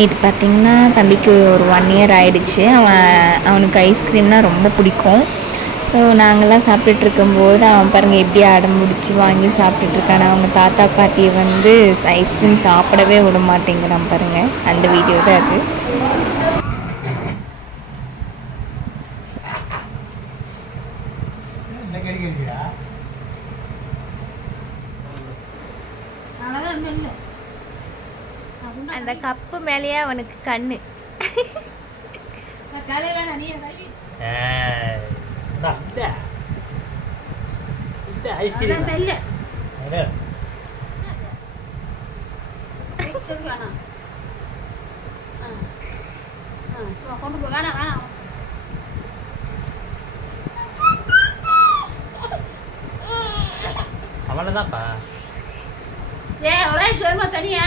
இது பார்த்திங்கன்னா தம்பிக்கு ஒரு 1 இயர் ஆயிடுச்சு. அவனுக்கு ஐஸ்கிரீம்னால் ரொம்ப பிடிக்கும். ஸோ நாங்கள்லாம் சாப்பிட்டுட்ருக்கும்போது அவன் பாருங்கள் எப்படி அடம் பிடிச்சி வாங்கி சாப்பிட்டுட்ருக்கான். அவங்க தாத்தா பாட்டியை வந்து ஐஸ்கிரீம் சாப்பிடவே விட மாட்டேங்கிறான் பாருங்கள். அந்த வீடியோ தான் அது. அந்த கப்பு மேலேயே அவனுக்கு கண்ணு. அவ்வளோதான்ப்பா. ஏ அவ்வளோ சொல்லுமா தனியா